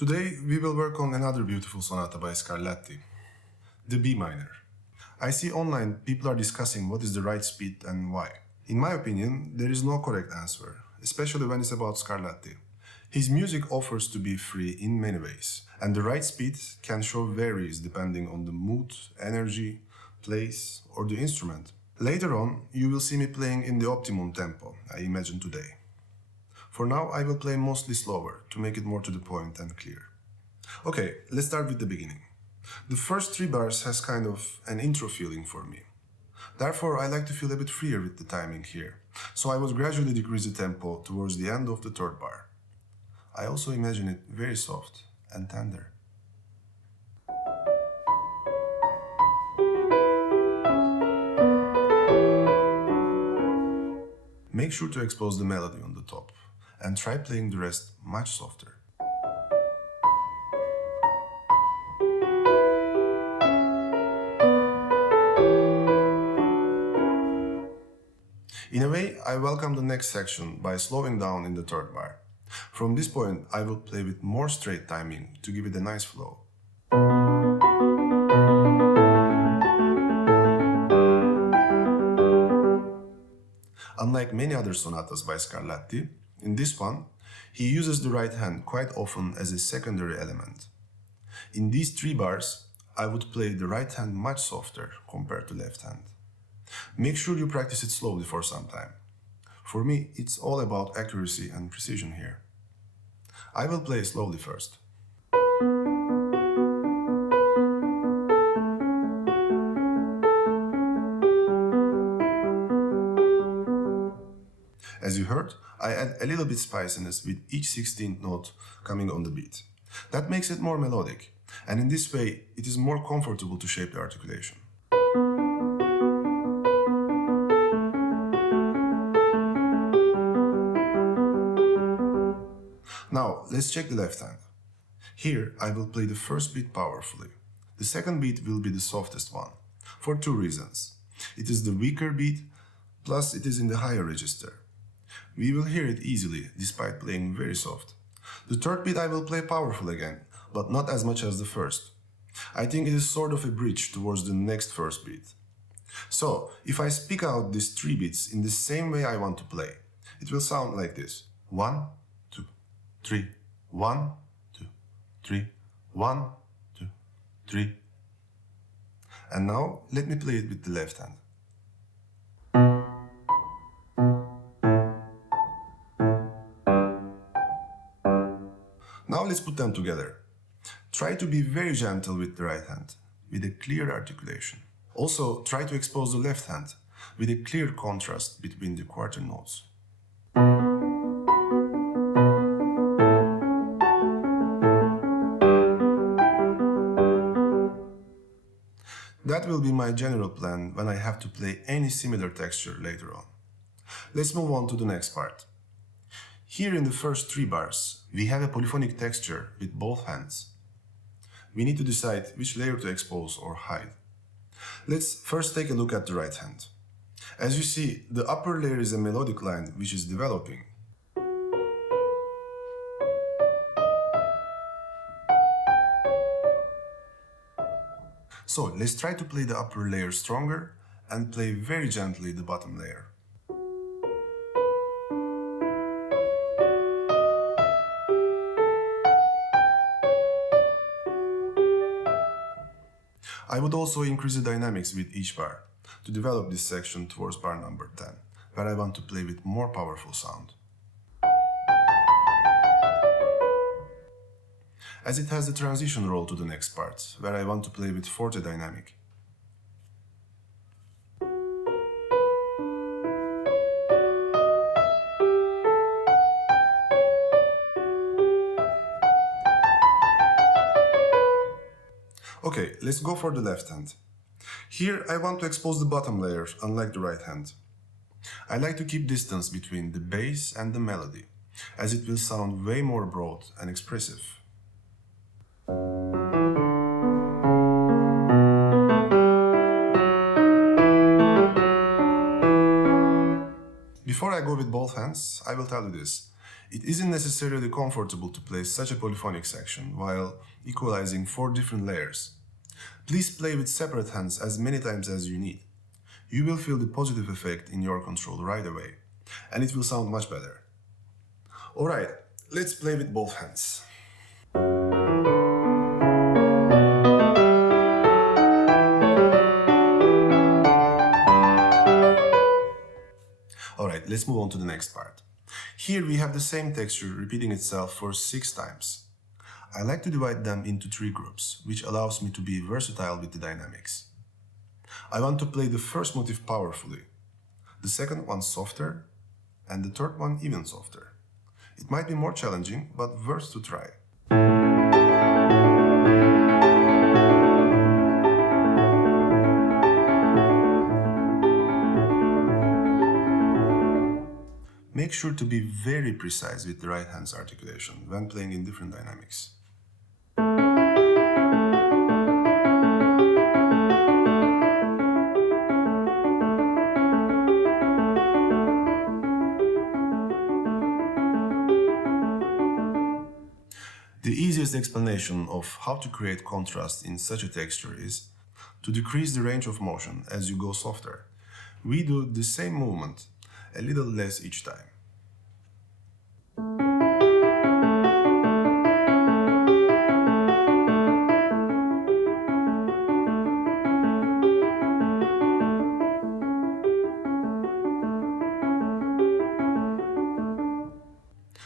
Today we will work on another beautiful sonata by Scarlatti, the B minor. I see online people are discussing what is the right speed and why. In my opinion, there is no correct answer, especially when it's about Scarlatti. His music offers to be free in many ways, and the right speed can show varies depending on the mood, energy, place, or the instrument. Later on, you will see me playing in the optimum tempo, I imagine today. For now, I will play mostly slower, to make it more to the point and clear. Okay, let's start with the beginning. The first 3 bars has kind of an intro feeling for me. Therefore, I like to feel a bit freer with the timing here, so I would gradually decrease the tempo towards the end of the 3rd bar. I also imagine it very soft and tender. Make sure to expose the melody on the top and try playing the rest much softer. In a way, I welcome the next section by slowing down in the 3rd bar. From this point, I will play with more straight timing to give it a nice flow. Unlike many other sonatas by Scarlatti, in this one, he uses the right hand quite often as a secondary element. In these 3 bars, I would play the right hand much softer compared to left hand. Make sure you practice it slowly for some time. For me, it's all about accuracy and precision here. I will play slowly first. As you heard, I add a little bit spiciness with each 16th note coming on the beat. That makes it more melodic, and in this way, it is more comfortable to shape the articulation. Now, let's check the left hand. Here, I will play the first beat powerfully. The second beat will be the softest one, for 2 reasons. It is the weaker beat, plus it is in the higher register. We will hear it easily, despite playing very soft. The 3rd beat I will play powerful again, but not as much as the first. I think it is sort of a bridge towards the next first beat. So, if I speak out these 3 beats in the same way I want to play, it will sound like this. 1, 2, 3, 1, 2, 3, 1, 2, 3. And now, let me play it with the left hand. Now let's put them together. Try to be very gentle with the right hand, with a clear articulation. Also, try to expose the left hand, with a clear contrast between the quarter notes. That will be my general plan when I have to play any similar texture later on. Let's move on to the next part. Here in the first 3 bars, we have a polyphonic texture with both hands. We need to decide which layer to expose or hide. Let's first take a look at the right hand. As you see, the upper layer is a melodic line which is developing. So let's try to play the upper layer stronger and play very gently the bottom layer. I would also increase the dynamics with each bar to develop this section towards bar number 10, where I want to play with more powerful sound. As it has the transition roll to the next part, where I want to play with forte dynamic. Okay, let's go for the left hand. Here I want to expose the bottom layer, unlike the right hand. I like to keep distance between the bass and the melody, as it will sound way more broad and expressive. Before I go with both hands, I will tell you this. It isn't necessarily comfortable to play such a polyphonic section while equalizing 4 different layers. Please play with separate hands as many times as you need. You will feel the positive effect in your control right away, and it will sound much better. Alright, let's play with both hands. Alright, let's move on to the next part. Here we have the same texture repeating itself for 6 times. I like to divide them into 3 groups, which allows me to be versatile with the dynamics. I want to play the first motif powerfully, the second one softer, and the third one even softer. It might be more challenging, but worth to try. Make sure to be very precise with the right hand's articulation when playing in different dynamics. The easiest explanation of how to create contrast in such a texture is to decrease the range of motion as you go softer. We do the same movement, a little less each time.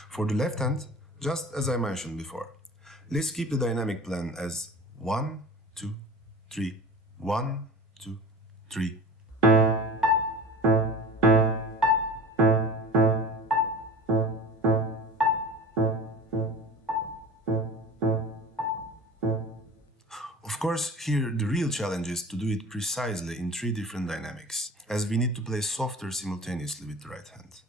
For the left hand, just as I mentioned before, let's keep the dynamic plan as 1, 2, 3, 1, 2, 3. Of course, here the real challenge is to do it precisely in 3 different dynamics, as we need to play softer simultaneously with the right hand.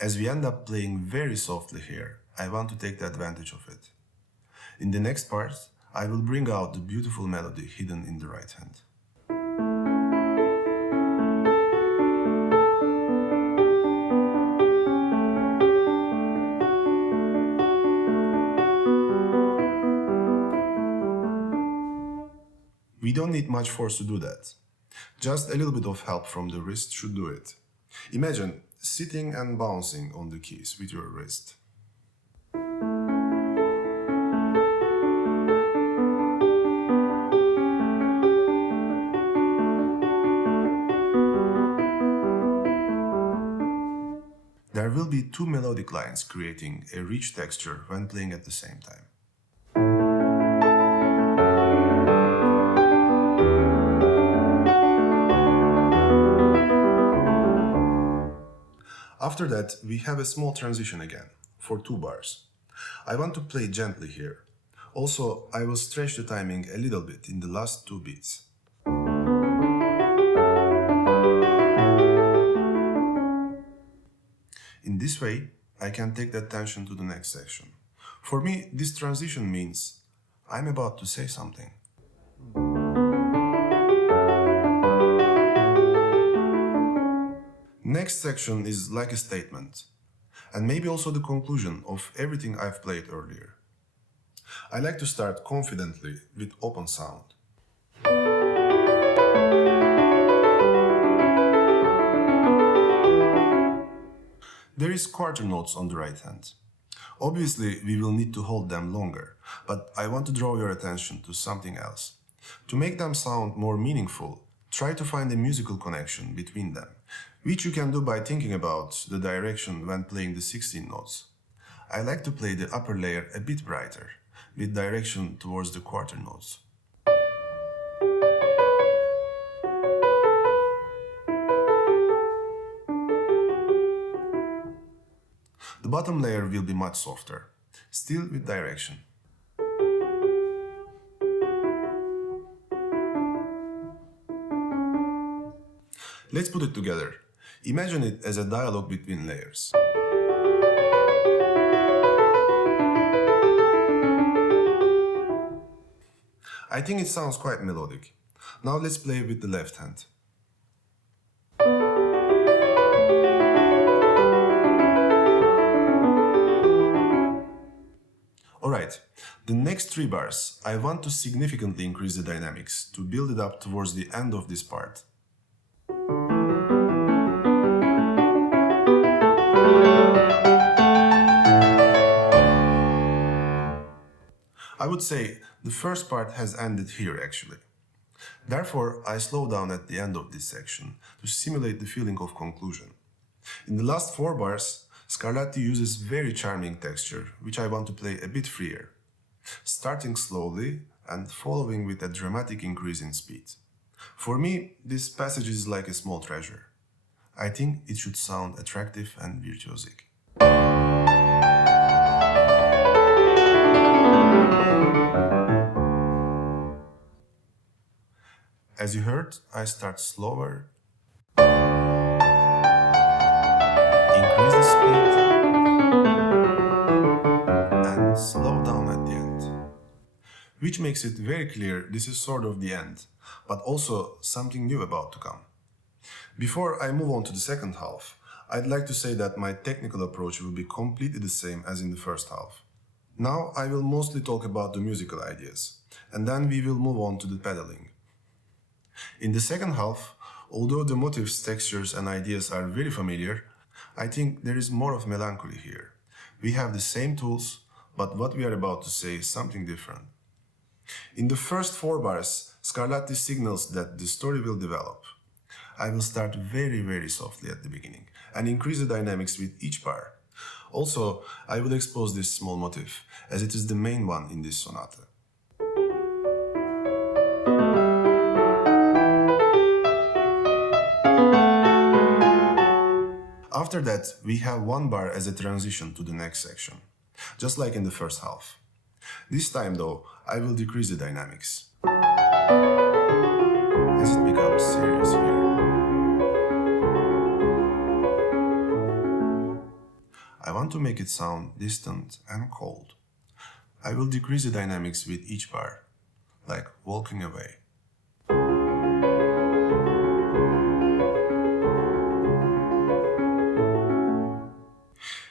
As we end up playing very softly here, I want to take the advantage of it. In the next part, I will bring out the beautiful melody hidden in the right hand. We don't need much force to do that. Just a little bit of help from the wrist should do it. Imagine sitting and bouncing on the keys with your wrist. There will be 2 melodic lines creating a rich texture when playing at the same time. After that, we have a small transition again, for 2 bars. I want to play gently here. Also, I will stretch the timing a little bit in the last 2 beats. In this way, I can take that tension to the next section. For me, this transition means I'm about to say something. Next section is like a statement, and maybe also the conclusion of everything I've played earlier. I like to start confidently with open sound. There is quarter notes on the right hand. Obviously, we will need to hold them longer, but I want to draw your attention to something else. To make them sound more meaningful, try to find a musical connection between them, which you can do by thinking about the direction when playing the 16 notes. I like to play the upper layer a bit brighter, with direction towards the quarter notes. The bottom layer will be much softer, still with direction. Let's put it together. Imagine it as a dialogue between layers. I think it sounds quite melodic. Now let's play with the left hand. Alright, the next 3 bars, I want to significantly increase the dynamics to build it up towards the end of this part. I would say the first part has ended here actually. Therefore, I slow down at the end of this section to simulate the feeling of conclusion. In the last 4 bars, Scarlatti uses very charming texture, which I want to play a bit freer, starting slowly and following with a dramatic increase in speed. For me, this passage is like a small treasure. I think it should sound attractive and virtuosic. As you heard, I start slower, increase the speed, and slow down at the end. Which makes it very clear this is sort of the end, but also something new about to come. Before I move on to the second half, I'd like to say that my technical approach will be completely the same as in the first half. Now I will mostly talk about the musical ideas, and then we will move on to the pedaling. In the second half, although the motifs, textures and ideas are very familiar, I think there is more of melancholy here. We have the same tools, but what we are about to say is something different. In the first 4 bars, Scarlatti signals that the story will develop. I will start very softly at the beginning and increase the dynamics with each bar. Also, I will expose this small motif, as it is the main one in this sonata. After that, we have 1 bar as a transition to the next section, just like in the first half. This time though, I will decrease the dynamics, as it becomes serious here. I want to make it sound distant and cold. I will decrease the dynamics with each bar, like walking away.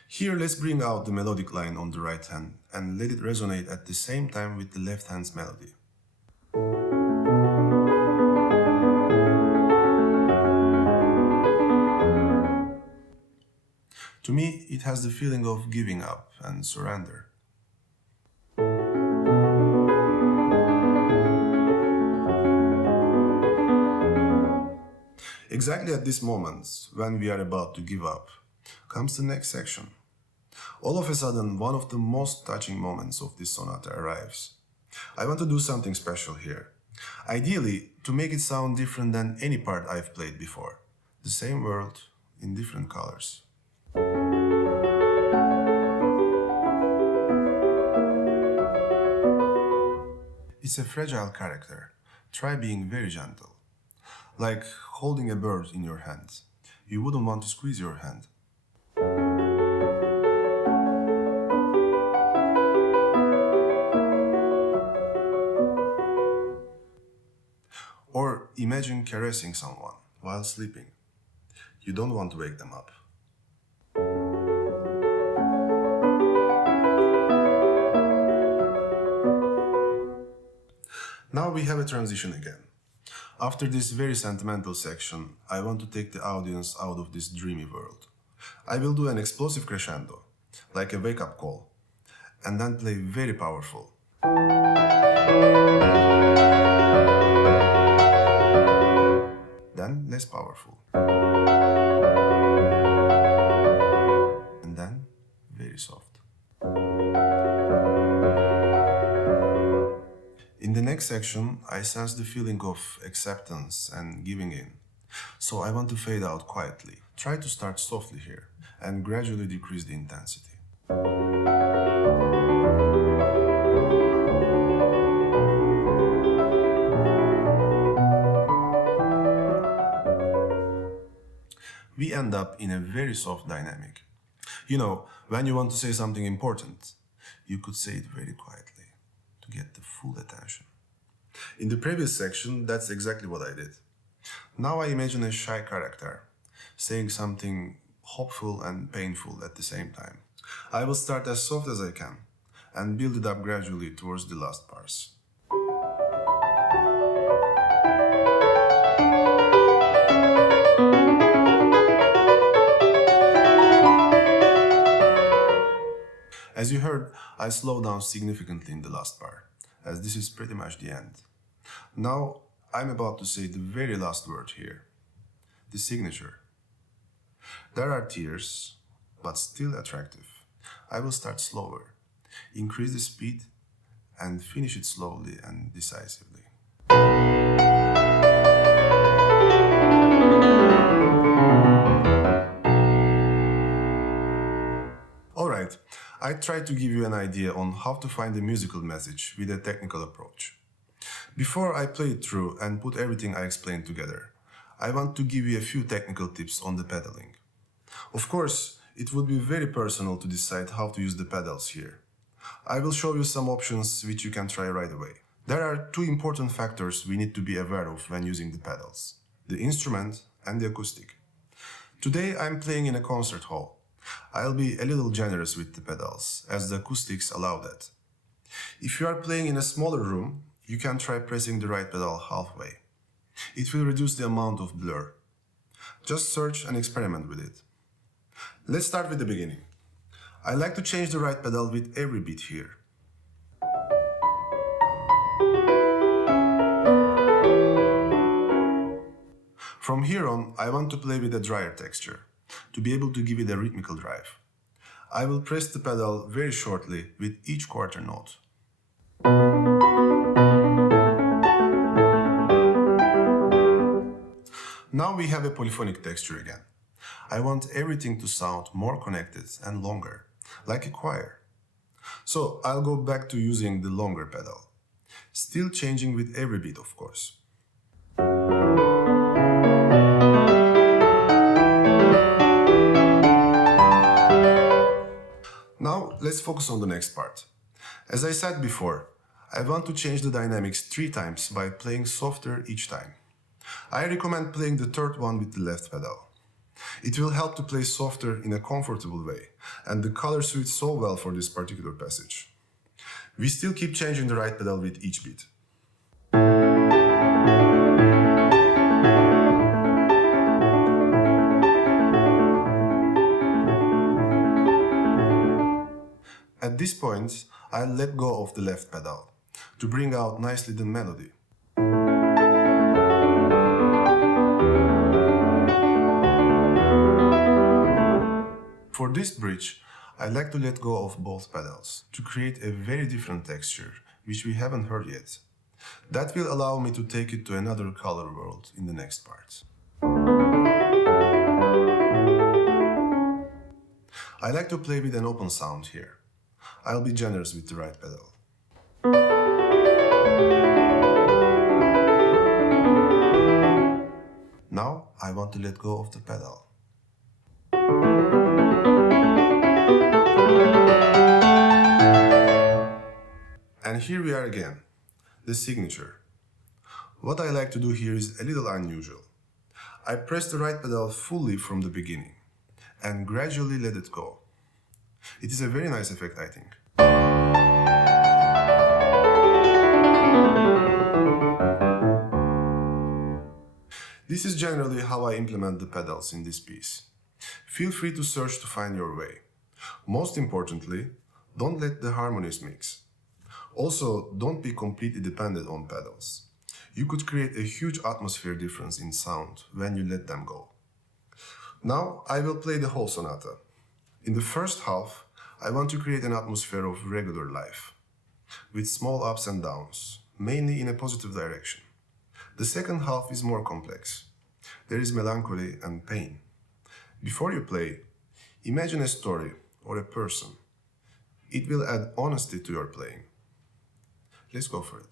Here let's bring out the melodic line on the right hand and let it resonate at the same time with the left hand's melody. To me, it has the feeling of giving up and surrender. Exactly at this moment, when we are about to give up, comes the next section. All of a sudden, one of the most touching moments of this sonata arrives. I want to do something special here. Ideally, to make it sound different than any part I've played before. The same world in different colors. It's a fragile character. Try being very gentle. Like holding a bird in your hand. You wouldn't want to squeeze your hand. Or imagine caressing someone while sleeping. You don't want to wake them up. Now we have a transition again. After this very sentimental section, I want to take the audience out of this dreamy world. I will do an explosive crescendo, like a wake-up call, and then play very powerful. Then less powerful. And then very soft. In the next section, I sense the feeling of acceptance and giving in. So I want to fade out quietly. Try to start softly here and gradually decrease the intensity. We end up in a very soft dynamic. You know, when you want to say something important, you could say it very quietly to get the full attention. In the previous section, that's exactly what I did. Now I imagine a shy character, saying something hopeful and painful at the same time. I will start as soft as I can, and build it up gradually towards the last parse. As you heard, I slow down significantly in the last part, as this is pretty much the end. Now, I'm about to say the very last word here, the signature. There are tears, but still attractive. I will start slower, increase the speed, and finish it slowly and decisively. Alright, I tried to give you an idea on how to find a musical message with a technical approach. Before I play it through and put everything I explained together, I want to give you a few technical tips on the pedaling. Of course, it would be very personal to decide how to use the pedals here. I will show you some options which you can try right away. There are two important factors we need to be aware of when using the pedals: the instrument and the acoustic. Today I'm playing in a concert hall. I'll be a little generous with the pedals, as the acoustics allow that. If you are playing in a smaller room, you can try pressing the right pedal halfway. It will reduce the amount of blur. Just search and experiment with it. Let's start with the beginning. I like to change the right pedal with every beat here. From here on, I want to play with a drier texture, to be able to give it a rhythmical drive. I will press the pedal very shortly with each quarter note. Now we have a polyphonic texture again. I want everything to sound more connected and longer, like a choir. So I'll go back to using the longer pedal, still changing with every beat, of course. Now let's focus on the next part. As I said before, I want to change the dynamics 3 times by playing softer each time. I recommend playing the third one with the left pedal. It will help to play softer in a comfortable way, and the color suits so well for this particular passage. We still keep changing the right pedal with each beat. At this point, I'll let go of the left pedal to bring out nicely the melody. For this bridge, I like to let go of both pedals to create a very different texture, which we haven't heard yet. That will allow me to take it to another color world in the next part. I like to play with an open sound here. I'll be generous with the right pedal. Now I want to let go of the pedal. And here we are again, the signature. What I like to do here is a little unusual. I press the right pedal fully from the beginning and gradually let it go. It is a very nice effect, I think. This is generally how I implement the pedals in this piece. Feel free to search to find your way. Most importantly, don't let the harmonies mix. Also, don't be completely dependent on pedals. You could create a huge atmosphere difference in sound when you let them go. Now I will play the whole sonata. In the first half, I want to create an atmosphere of regular life, with small ups and downs, mainly in a positive direction. The second half is more complex. There is melancholy and pain. Before you play, imagine a story or a person. It will add honesty to your playing. Let's go for it.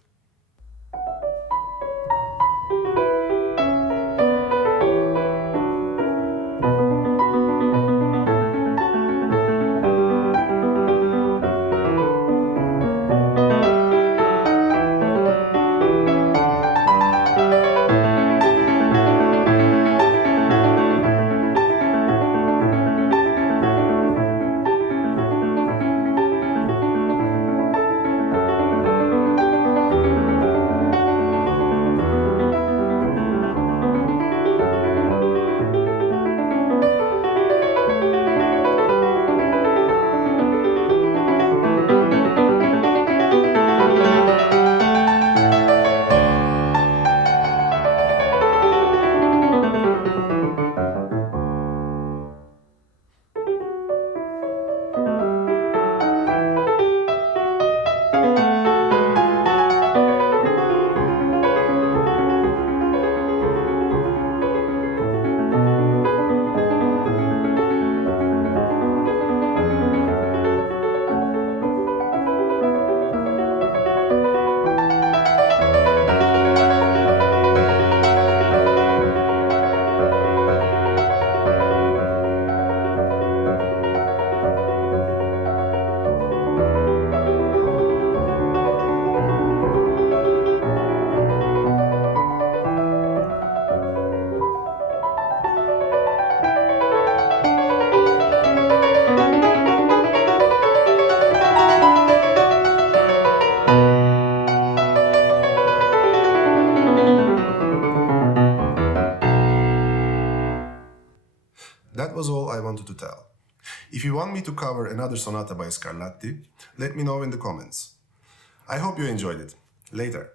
That was all I wanted to tell. If you want me to cover another sonata by Scarlatti, let me know in the comments. I hope you enjoyed it. Later.